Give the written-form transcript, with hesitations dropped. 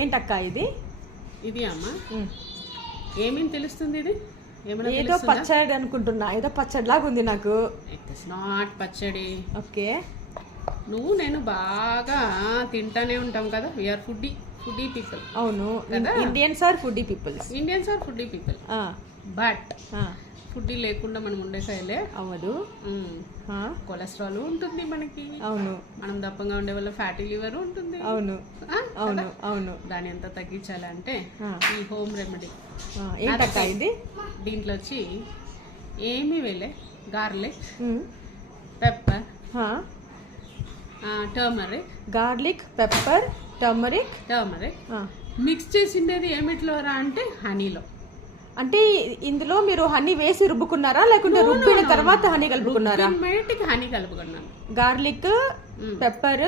ఏంటక్క ఇది? ఇది అమ్మ ఏమేమి తెలుస్తుంది? ఇది ఏదో పచ్చడి అనుకుంటున్నా, ఏదో పచ్చడి లాగా ఉంది నాకు. ఇట్ ఇస్ నాట్ పచ్చడి. ఓకే, నువ్వు నేను బాగా తింటానే ఉంటాం కదా, వీఆర్ ఫుడ్డీ పీపుల్. అవును, Indians are foodie peoples. But foodie లేకుండా మనం ఉండేకాయలే అవ్వదు. కొలెస్ట్రాల్ ఉంటుంది మనకి. అవును, మనం దప్పంగా ఉండే వల్ల ఫ్యాటీ లివర్ ఉంటుంది. అవును అవును అవును. దాని ఎంత తగ్గించాలంటే ఈ హోమ్ రెమెడీ. ఏంటక్క ఇది? దీంట్లో వచ్చి ఏమీ వేలే, garlic, pepper, turmeric. Garlic, pepper, turmeric mix చేసిండేది ఏమిట్లో రా అంటే హనీలో. అంటే ఇందులో మీరు హనీ వేసి రుబ్బుకున్నారా లేకుంటే రుబ్బిన తర్వాత హనీ కలుపుకున్నారా? హనీ కలుపుకున్నాను. Garlic, pepper,